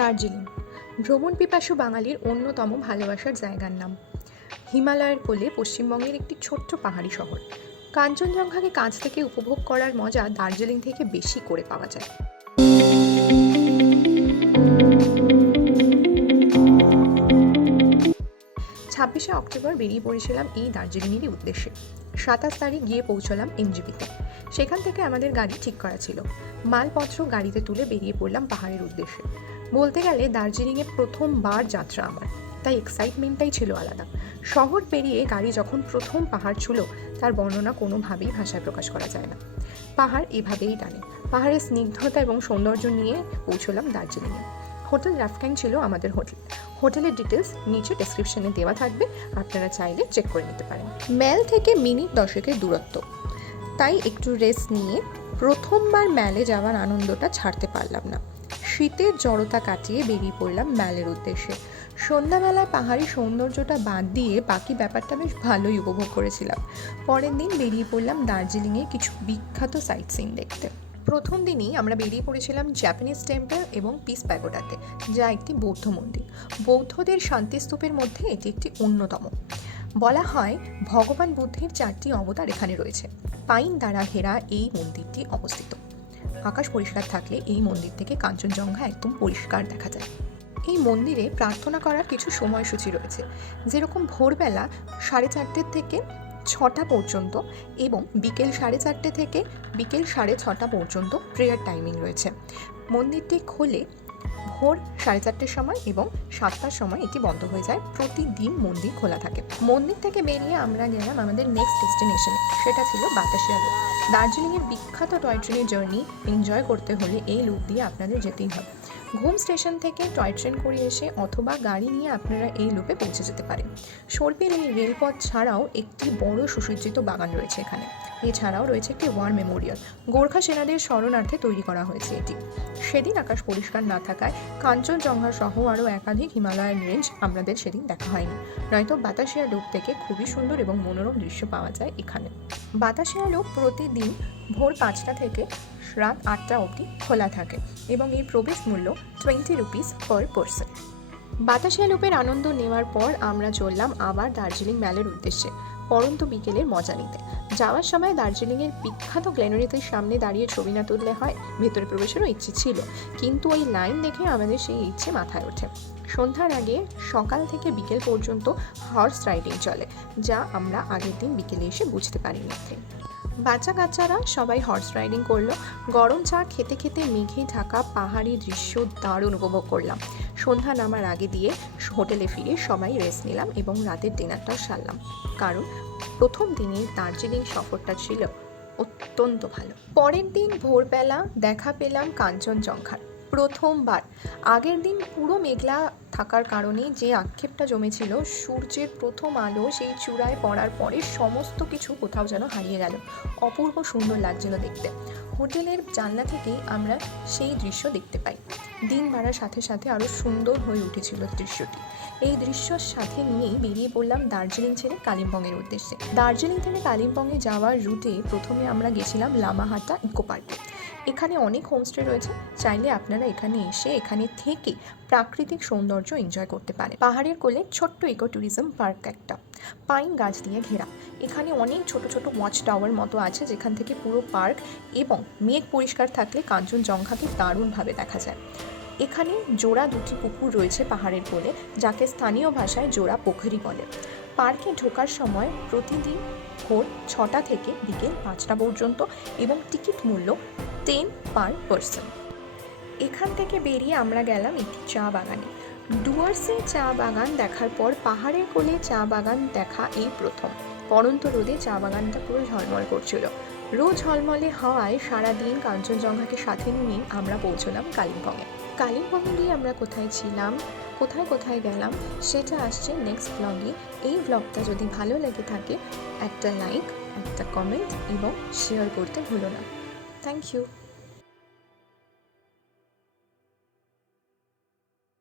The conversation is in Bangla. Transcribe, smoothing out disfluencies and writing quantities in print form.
দার্জিলিং ভ্রমণ পিপাসু বাঙালির অন্যতম ভালোবাসার জায়গার নাম। হিমালয়ের কোলে পশ্চিমবঙ্গের একটি ছোট্ট পাহাড়ি শহর। কাঞ্চনজঙ্ঘাকে কাছ থেকে উপভোগ করার মজা দার্জিলিং থেকে বেশি করে পাওয়া যায়। 26শে অক্টোবর বেরিয়ে পড়েছিলাম এই দার্জিলিংয়েরই উদ্দেশ্যে। 27 তারিখ গিয়ে পৌঁছলাম এনজেপিতে। সেখান থেকে আমাদের গাড়ি ঠিক করা ছিল। মালপত্র গাড়িতে তুলে বেরিয়ে পড়লাম পাহাড়ের উদ্দেশ্যে। বলতে গেলে দার্জিলিংয়ে প্রথমবার যাত্রা আমার, তাই এক্সাইটমেন্টটাই ছিল আলাদা। শহর পেরিয়ে গাড়ি যখন প্রথম পাহাড় ছুঁল, তার বর্ণনা কোনোভাবেই ভাষায় প্রকাশ করা যায় না। পাহাড় এভাবেই টানে। পাহাড়ের স্নিগ্ধতা এবং সৌন্দর্য নিয়ে পৌঁছলাম দার্জিলিংয়ে। হোটেল রাফট্যাং ছিল আমাদের হোটেল। হোটেলের ডিটেলস নিচে ডেসক্রিপশনে দেওয়া থাকবে, আপনারা চাইলে চেক করে নিতে পারেন। ম্যাল থেকে মিনিট 10-এর দূরত্ব, তাই একটু রেস্ট নিয়ে প্রথমবার ম্যালে যাওয়ার আনন্দটা ছাড়তে পারলাম না। শীতের জড়তা কাটিয়ে বেরিয়ে পড়লাম ম্যালের উদ্দেশ্যে। সন্ধ্যাবেলায় পাহাড়ি সৌন্দর্যটা বাদ দিয়ে বাকি ব্যাপারটা বেশ ভালোই উপভোগ করেছিলাম। পরের দিন বেরিয়ে পড়লাম দার্জিলিংয়ে কিছু বিখ্যাত সাইট সিন দেখতে। প্রথম দিনই আমরা বেরিয়ে পড়েছিলাম জাপানিজ টেম্পল এবং পিস প্যাগোডাতে, যা একটি বৌদ্ধ মন্দির। বৌদ্ধদের শান্তিস্তূপের মধ্যে এটি একটি অন্যতম। বলা হয় ভগবান বুদ্ধের 4টি অবতার এখানে রয়েছে। পাইন দ্বারা ঘেরা এই মন্দিরটি অবস্থিত। আকাশ পরিষ্কার থাকলে এই মন্দির থেকে কাঞ্চনজঙ্ঘা একদম পরিষ্কার দেখা যায়। এই মন্দিরে প্রার্থনা করার কিছু সময়সূচি রয়েছে, যেরকম ভোরবেলা 4:30 থেকে 6টা পর্যন্ত এবং বিকেল 4:30 থেকে বিকেল 6:30 পর্যন্ত প্রেয়ার টাইমিং রয়েছে। মন্দিরটি খোলে ভোর 4:30 সময় এবং 7টার সময় এটি বন্ধ হয়ে যায়। প্রতিদিন মন্দির খোলা থাকে। মন্দির থেকে বেরিয়ে আমরা গেলাম আমাদের নেক্সট ডেস্টিনেশনে, সেটা ছিল বাতাসিয়া লুপ। দার্জিলিংয়ের বিখ্যাত টয় ট্রেনের জার্নি এনজয় করতে হলে এই লুপ দিয়ে আপনাদের যেতেই হবে। ঘুম স্টেশন থেকে টয় ট্রেন করে এসে অথবা গাড়ি নিয়ে আপনারা এই লুপে পৌঁছে যেতে পারেন। সর্পের এই রেলপথ ছাড়াও একটি বড় সুসজ্জিত বাগান রয়েছে এখানে। এছাড়াও রয়েছে একটি ওয়ার মেমোরিয়াল, গোর্খা সেনাদের স্মরণার্থে তৈরি করা হয়েছে এটি। সেদিন আকাশ পরিষ্কার না থাকায় কাঞ্চনজঙ্ঘা সহ আরও একাধিক হিমালয়ান রেঞ্জ আমাদের সেদিন দেখা হয়নি, নয়তো বাতাসিয়া লুপ থেকে খুবই সুন্দর এবং মনোরম দৃশ্য পাওয়া যায় এখানে। বাতাসিয়া লুপ প্রতিদিন ভোর 5টা থেকে রাত 8টা অবধি খোলা থাকে এবং এর প্রবেশ মূল্য 20 রুপিস পার পারসন। বাতাসিয়া লুপের আনন্দ নেওয়ার পর আমরা চললাম আবার দার্জিলিং ম্যালের উদ্দেশ্যে পরন্ত বিকেলের মজা নিতে। যাওয়ার সময় দার্জিলিংয়ের বিখ্যাত গ্ল্যানারিতে সামনে দাঁড়িয়ে ছবি না তুললে হয়, ভেতরে প্রবেশেরও ইচ্ছে ছিল, কিন্তু ওই লাইন দেখে আমাদের সেই ইচ্ছে মাথায় ওঠে। সন্ধ্যার আগে সকাল থেকে বিকেল পর্যন্ত হর্স রাইডিং চলে, যা আমরা আগের দিন বিকেলে এসে বুঝতে পারিনি। বাচ্চা কাচ্চারা সবাই হর্স রাইডিং করলো। গরম চা খেতে খেতে মেঘে ঢাকা পাহাড়ি দৃশ্য দারুণ উপভোগ করলাম। সন্ধ্যা নামার আগে দিয়ে হোটেলে ফিরে সবাই রেস্ট নিলাম এবং রাতের ডিনারটাও সারলাম, কারণ প্রথম দিনের দার্জিলিং সফরটা ছিল অত্যন্ত ভালো। পরের দিন ভোরবেলা দেখা পেলাম কাঞ্চনজঙ্ঘার প্রথমবার। আগের দিন পুরো মেঘলা থাকার কারণে যে আক্ষেপটা জমেছিল, সূর্যের প্রথম আলো সেই চূড়ায় পড়ার পরে সমস্ত কিছু কোথাও যেন হারিয়ে গেল। অপূর্ব সুন্দর লাগছিল দেখতে। হোটেলের জানলা থেকেই আমরা সেই দৃশ্য দেখতে পাই। দিন বাড়ার সাথে সাথে আরও সুন্দর হয়ে উঠেছিল দৃশ্যটি। এই দৃশ্যর সাথে নিয়েই বেরিয়ে পড়লাম দার্জিলিং ছেড়ে কালিম্পংয়ের উদ্দেশ্যে। দার্জিলিং থেকে কালিম্পংয়ে যাওয়ার রুটে প্রথমে আমরা গেছিলাম লামাহাটা ইকো পার্কে। এখানে অনেক হোমস্টে রয়েছে, চাইলে আপনারা এখানে এসে এখানে থেকে প্রাকৃতিক সৌন্দর্য এনজয় করতে পারেন। পাহাড়ের কোলে ছোট্ট ইকো ট্যুরিজম পার্ক একটা, পাইন গাছ দিয়ে ঘেরা। এখানে অনেক ছোট ছোট ওয়াচ টাওয়ার মতো আছে, যেখান থেকে পুরো পার্ক এবং মেঘ পরিষ্কার থাকলে কাঞ্চনজঙ্ঘাকে দারুণভাবে দেখা যায়। এখানে জোড়া 2টি পুকুর রয়েছে পাহাড়ের কোলে, যাকে স্থানীয় ভাষায় জোড়া পোখরি বলে। পার্কে ঢোকার সময় প্রতিদিন ভোর 6টা থেকে বিকেল 5টা পর্যন্ত এবং টিকিট মূল্য 10 পার পারসন। এখান থেকে বেরিয়ে আমরা গেলাম একটি চা বাগানে। ডুয়ার্সে চা বাগান দেখার পর পাহাড়ের কোলে চা বাগান দেখা এই প্রথম। পড়ন্ত রোদে চা বাগানটা পুরো ঝলমল করছিল। রোদ ঝলমলে হওয়ায় সারাদিন কাঞ্চনজঙ্ঘাকে সাথে নিয়ে আমরা পৌঁছলাম কালিম্পংয়ে। কালিম্পংয়ে গিয়ে আমরা কোথায় ছিলাম, কোথায় কোথায় গেলাম, সেটা আসছে নেক্সট ব্লগে। এই ব্লগটা যদি ভালো লেগে থাকে একটা লাইক, একটা কমেন্ট এবং শেয়ার করতে ভুলো না। Thank you.